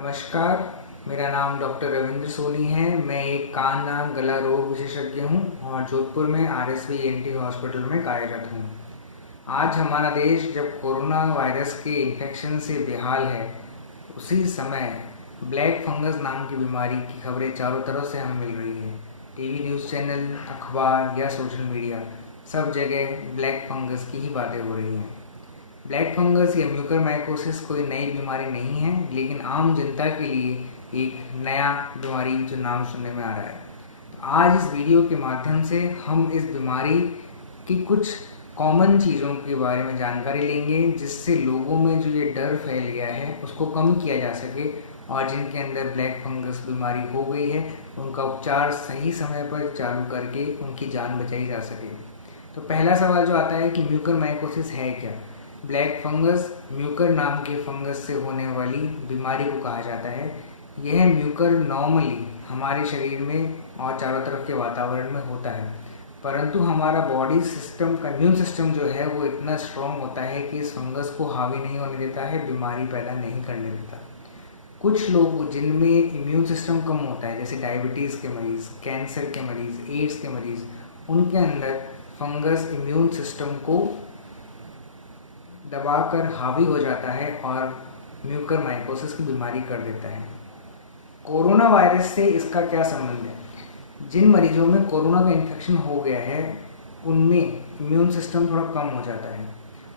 नमस्कार, मेरा नाम डॉक्टर रविंद्र सोनी है। मैं एक कान नाक गला रोग विशेषज्ञ हूँ और जोधपुर में आरएसवी ईएनटी हॉस्पिटल में कार्यरत हूँ। आज हमारा देश जब कोरोना वायरस के इन्फेक्शन से बेहाल है, उसी समय ब्लैक फंगस नाम की बीमारी की खबरें चारों तरफ से हमें मिल रही है। टीवी न्यूज़ चैनल, अखबार या सोशल मीडिया, सब जगह ब्लैक फंगस की ही बातें हो रही हैं। ब्लैक फंगस या म्यूकरमाइकोसिस कोई नई बीमारी नहीं है, लेकिन आम जनता के लिए एक नया बीमारी जो नाम सुनने में आ रहा है। तो आज इस वीडियो के माध्यम से हम इस बीमारी की कुछ कॉमन चीज़ों के बारे में जानकारी लेंगे, जिससे लोगों में जो ये डर फैल गया है उसको कम किया जा सके और जिनके अंदर ब्लैक फंगस बीमारी हो गई है उनका उपचार सही समय पर चालू करके उनकी जान बचाई जा सके। तो पहला सवाल जो आता है कि म्यूकरमाइकोसिस है क्या। ब्लैक फंगस म्यूकर नाम के फंगस से होने वाली बीमारी को कहा जाता है। यह म्यूकर नॉर्मली हमारे शरीर में और चारों तरफ के वातावरण में होता है, परंतु हमारा बॉडी सिस्टम का इम्यून सिस्टम जो है वो इतना स्ट्रॉन्ग होता है कि इस फंगस को हावी नहीं होने देता है, बीमारी पैदा नहीं करने देता। कुछ लोग जिनमें इम्यून सिस्टम कम होता है, जैसे डायबिटीज़ के मरीज़, कैंसर के मरीज़, एड्स के मरीज़, उनके अंदर फंगस इम्यून सिस्टम को दबाकर हावी हो जाता है और म्यूकरमाइकोसिस की बीमारी कर देता है। कोरोना वायरस से इसका क्या संबंध है। जिन मरीजों में कोरोना का इन्फेक्शन हो गया है उनमें इम्यून सिस्टम थोड़ा कम हो जाता है,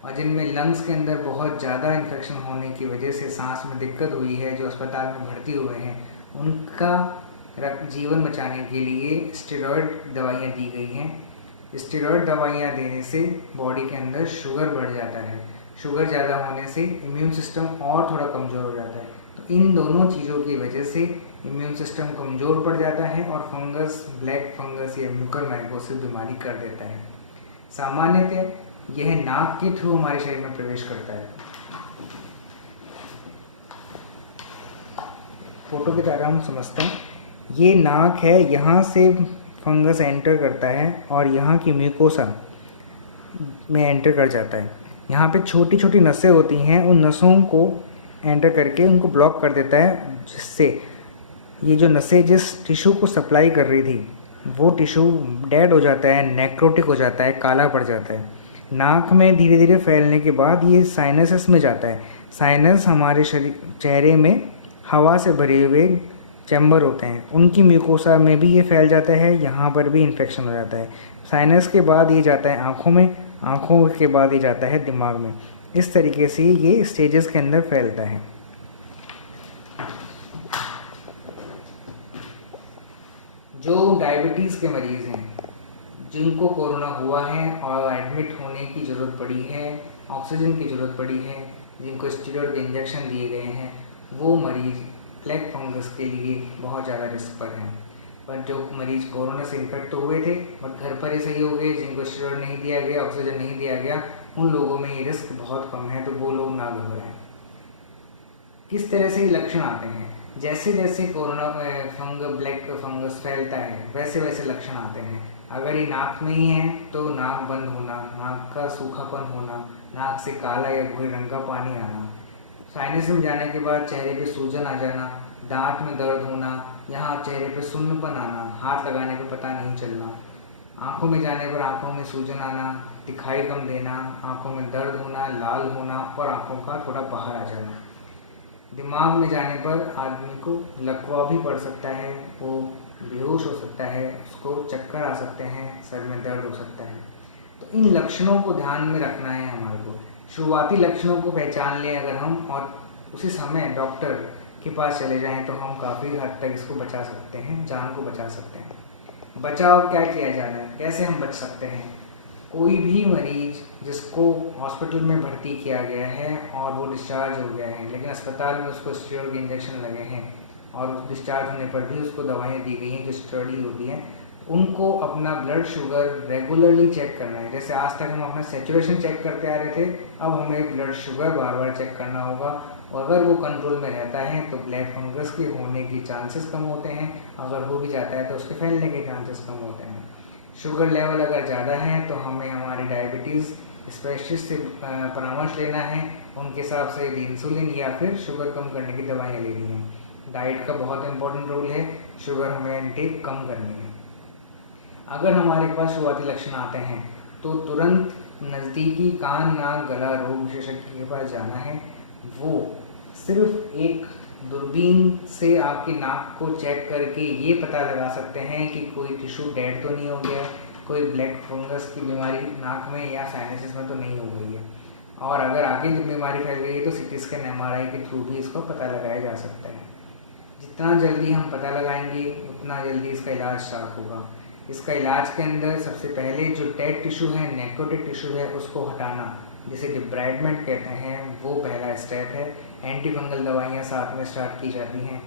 और जिनमें लंग्स के अंदर बहुत ज़्यादा इन्फेक्शन होने की वजह से सांस में दिक्कत हुई है, जो अस्पताल में भर्ती हुए हैं, उनका जीवन बचाने के लिए स्टेरॉयड दवाइयाँ दी गई हैं। स्टेरॉयड दवाइयाँ देने से बॉडी के अंदर शुगर बढ़ जाता है। शुगर ज़्यादा होने से इम्यून सिस्टम और थोड़ा कमज़ोर हो जाता है। तो इन दोनों चीज़ों की वजह से इम्यून सिस्टम कमज़ोर पड़ जाता है और फंगस, ब्लैक फंगस या म्यूकरमाइकोसिस बीमारी कर देता है। सामान्यतः यह नाक के थ्रू हमारे शरीर में प्रवेश करता है। फोटो की तरह हम समझते हैं, ये नाक है, यहाँ से फंगस एंटर करता है और यहाँ की म्यूकोसा में एंटर कर जाता है। यहाँ पे छोटी छोटी नसें होती हैं, उन नसों को एंटर करके उनको ब्लॉक कर देता है, जिससे ये जो नसें जिस टिश्यू को सप्लाई कर रही थी वो टिश्यू डेड हो जाता है, नेक्रोटिक हो जाता है, काला पड़ जाता है। नाक में धीरे धीरे फैलने के बाद ये साइनसेस में जाता है। साइनस हमारे चेहरे में हवा से भरे हुए चैम्बर होते हैं, उनकी म्यूकोसा में भी ये फैल जाता है, यहाँ पर भी इन्फेक्शन हो जाता है। साइनस के बाद ये जाता है आँखों में, आँखों के बाद ये जाता है दिमाग में। इस तरीके से ये स्टेजेस के अंदर फैलता है। जो डायबिटीज़ के मरीज़ हैं, जिनको कोरोना हुआ है और एडमिट होने की ज़रूरत पड़ी है, ऑक्सीजन की ज़रूरत पड़ी है, जिनको स्टेरॉयड के इंजेक्शन दिए गए हैं, वो मरीज़ ब्लैक फंगस के लिए बहुत ज़्यादा रिस्क पर हैं। पर जो मरीज़ कोरोना से इन्फेक्ट तो हुए थे और घर पर ही सही हो गए, जिनको स्टेरॉयड नहीं दिया गया, ऑक्सीजन नहीं दिया गया, उन लोगों में ये रिस्क बहुत कम है, तो वो लोग ना घबराएं। किस तरह से ये लक्षण आते हैं। जैसे जैसे कोरोना ब्लैक फंगस फैलता है वैसे वैसे लक्षण आते हैं। अगर ये नाक में ही है तो नाक बंद होना, नाक का सूखापन होना, नाक से काला या भूरे रंग का पानी आना, साइनस में जाने के बाद चेहरे पे सूजन आ जाना, दांत में दर्द होना, यहाँ चेहरे पे सुन्नपन आना, हाथ लगाने पे पता नहीं चलना, आँखों में जाने पर आँखों में सूजन आना, दिखाई कम देना, आँखों में दर्द होना, लाल होना और आँखों का थोड़ा बाहर आ जाना। दिमाग में जाने पर आदमी को लकवा भी पड़ सकता है, वो बेहोश हो सकता है, उसको चक्कर आ सकते हैं, सर में दर्द हो सकता है। तो इन लक्षणों को ध्यान में रखना है हमारे को। शुरुआती लक्षणों को पहचान लें अगर हम, और उसी समय डॉक्टर के पास चले जाएं, तो हम काफ़ी हद तक इसको बचा सकते हैं, जान को बचा सकते हैं। बचाव क्या किया जाना है, कैसे हम बच सकते हैं। कोई भी मरीज जिसको हॉस्पिटल में भर्ती किया गया है और वो डिस्चार्ज हो गया है, लेकिन अस्पताल में उसको स्टेरॉयड के इंजेक्शन लगे हैं और डिस्चार्ज होने पर भी उसको दवाइयाँ दी गई हैं जो स्टेरॉयड होती हैं, उनको अपना ब्लड शुगर रेगुलरली चेक करना है। जैसे आज तक हम अपना सैचुरेशन चेक करते आ रहे थे, अब हमें ब्लड शुगर बार बार चेक करना होगा, और अगर वो कंट्रोल में रहता है तो ब्लैक फंगस के होने की चांसेस कम होते हैं, अगर हो भी जाता है तो उसके फैलने के चांसेस कम होते हैं। शुगर लेवल अगर ज़्यादा है तो हमें हमारे डायबिटीज़ स्पेशलिस्ट से परामर्श लेना है उनके हिसाब से इंसुलिन या फिर शुगर कम करने की दवाइयाँ लेनी हैं। डाइट का बहुत इंपॉर्टेंट रोल है, शुगर हमें इनटेक कम करनी है। अगर हमारे पास शुरुआती लक्षण आते हैं तो तुरंत नज़दीकी कान नाक गला रोग विशेषज्ञ के पास जाना है। वो सिर्फ एक दूरबीन से आपके नाक को चेक करके ये पता लगा सकते हैं कि कोई टिश्यू डेड तो नहीं हो गया, कोई ब्लैक फंगस की बीमारी नाक में या साइनसिस में तो नहीं हो गई है। और अगर आगे जब बीमारी फैल गई है तो सीटी स्कैन एमआरआई के थ्रू भी इसको पता लगाया जा सकता है। जितना जल्दी हम पता लगाएंगे उतना जल्दी इसका इलाज स्टार्ट होगा। इसका इलाज के अंदर सबसे पहले जो डेड टिश्यू है, नेक्रोटिक टिश्यू है, उसको हटाना, जिसे डिब्राइडमेंट कहते हैं, वो पहला स्टेप है। एंटी फंगल दवाइयाँ साथ में स्टार्ट की जाती हैं।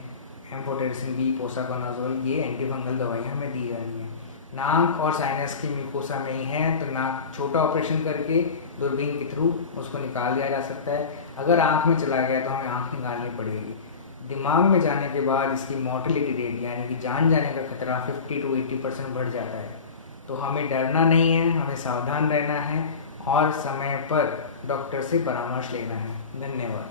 एम्फोटेरिसिन बी, पोसाकोनाजोल, ये एंटी फंगल दवाइयाँ हमें दी जानी हैं। नाक और साइनस की म्यूकोसा में ही है तो नाक छोटा ऑपरेशन करके दूरबीन के थ्रू उसको निकाल दिया जा सकता है। अगर आँख में चला गया तो हमें आँख निकालनी पड़ेगी। दिमाग में जाने के बाद इसकी मोर्टेलिटी रेट यानी कि जान जाने का खतरा 50 to 80% बढ़ जाता है। तो हमें डरना नहीं है, हमें सावधान रहना है और समय पर डॉक्टर से परामर्श लेना है। धन्यवाद।